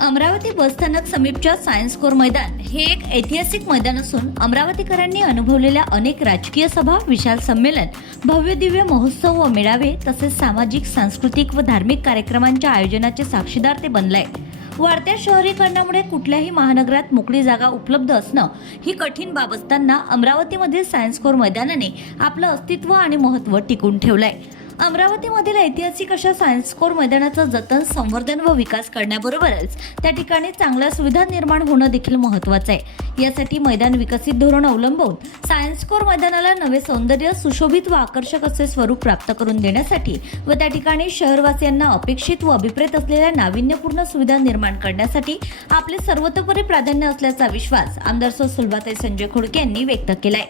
अमरावती बसस्थानक समीपच्या science core मैदान हे एक ऐतिहासिक मैदान असून अमरावतीकरांनी अनुभवलेल्या अनेक राजकीय सभा, विशाल संमेलन, भव्य दिव्य महोत्सव व मेळावे तसेच सामाजिक, सांस्कृतिक व धार्मिक कार्यक्रमांच्या आयोजनाचे साक्षीदार ते बनलंय। वाढत्या शहरीकरणामुळे कुठल्याही महानगरात मोकळी जागा उपलब्ध असणं ही कठीण बाब असताना अमरावतीमधील सायन्स कोर मैदानाने आपलं अस्तित्व आणि महत्त्व टिकवून ठेवलंय। अमरावतीमधील ऐतिहासिक अशा सायन्स कोर मैदानाचं जतन, संवर्धन व विकास करण्याबरोबरच त्या ठिकाणी चांगल्या सुविधा निर्माण होणं देखील महत्त्वाचं आहे। यासाठी मैदान विकसित धोरण अवलंबून सायन्स कोर मैदानाला नवे सौंदर्य, सुशोभित व आकर्षक असे स्वरूप प्राप्त करून देण्यासाठी व त्या ठिकाणी शहरवासियांना अपेक्षित व अभिप्रेत असलेल्या नाविन्यपूर्ण सुविधा निर्माण करण्यासाठी आपले सर्वतोपरी प्राधान्य असल्याचा विश्वास आमदार सुलभाताई संजय खोडके यांनी व्यक्त केलाय।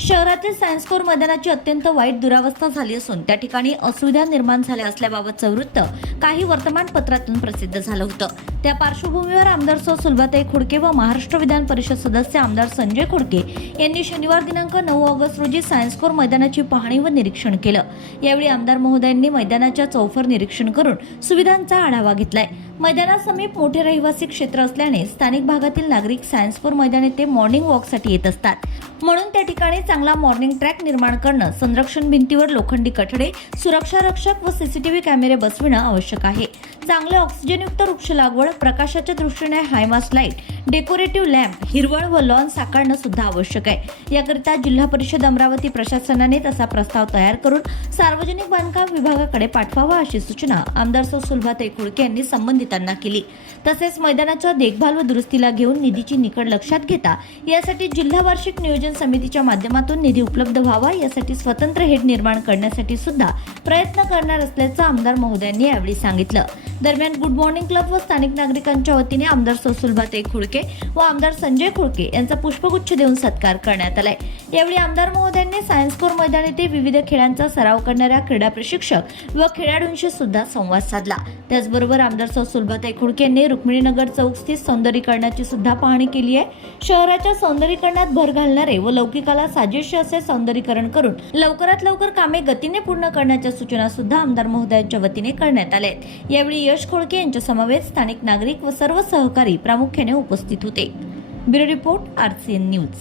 शहरातील सायन्स कोर मैदानाची अत्यंत वाईट दुरावस्था झाली असून त्या ठिकाणी असुविधा निर्माण झाल्या असल्याबाबतचं वृत्त काही वर्तमानपत्रातून प्रसिद्ध झालं होतं। त्या पार्श्वभूमीवर आमदार सुलभाताई खोडके व महाराष्ट्र विधान परिषद सदस्य आमदार संजय खोडके यांनी शनिवार दिनांक 9 ऑगस्ट रोजी सायन्स कोर मैदानाची पाहणी व निरीक्षण केलं। यावेळी आमदार महोदयांनी मैदानाच्या चौफर निरीक्षण करून सुविधांचा आढावा घेतलाय। मैदानासमीप मोठे रहिवासी क्षेत्र असल्याने स्थानिक भागातील नागरिक सायन्स कोर मैदान येथे मॉर्निंग वॉकसाठी येत असतात, म्हणून त्या ठिकाणी चांगला मॉर्निंग ट्रॅक निर्माण करणं, संरक्षण भिंतीवर लोखंडी कठडे, सुरक्षा रक्षक व सीसीटीव्ही कॅमेरे बसविणं आवश्यक आहे। चांगले ऑक्सिजनयुक्त वृक्ष लागवड, प्रकाशाच्या दृष्टीने हायमास लाईट, डेकोरेटिव्ह लॅम्प, हिरवळ व लॉन साकारणं सुद्धा आवश्यक आहे। याकरिता जिल्हा परिषद अमरावती प्रशासनाने तसा प्रस्ताव तयार करून सार्वजनिक बांधकाम विभागाकडे पाठवावा अशी सूचना आमदार सुलभाताई खोडके यांनी संबंधितांना केली। तसेच मैदानाच्या देखभाल व दुरुस्तीला घेऊन निधीची निकड लक्षात घेता यासाठी जिल्हा वार्षिक नियोजन समितीच्या माध्यमातून निधी उपलब्ध व्हावा यासाठी स्वतंत्र हेड निर्माण करण्यासाठी सुद्धा प्रयत्न करणार असल्याचं आमदार महोदयांनी यावेळी सांगितलं। दरम्यान गुड मॉर्निंग क्लब व स्थानिक नागरिकांच्या वतीने आमदार सुलभाताई खोडके व आमदार संजय खोडके यांचा पुष्पगुच्छ देऊन सत्कार करण्यात आलाय। यावेळी आमदार महोदयांनी सायन्स कोर मैदान येथे विविध खेळांचा सराव करणाऱ्या क्रीडा प्रशिक्षक व खेळाडूंशी सुद्धा संवाद साधला। त्याचबरोबर आमदार सुलभाताई खोडके यांनी रुक्मिणीनगर चौक स्थित सौंदर्यीकरणाची सुद्धा पाहणी केली आहे। शहराच्या सौंदर्यीकरणात भर घालणारे व लौकिकाला साजेसे असे सौंदर्यीकरण करून लवकरात लवकर कामे गतीने पूर्ण करण्याच्या सूचना सुद्धा आमदार महोदयांच्या वतीने करण्यात आल्या आहेत। यावेळी यश खोडके यांच्या समवेत स्थानिक नागरिक व सर्व सहकारी प्रामुख्याने उपस्थित होते। Bureau report, RCN news.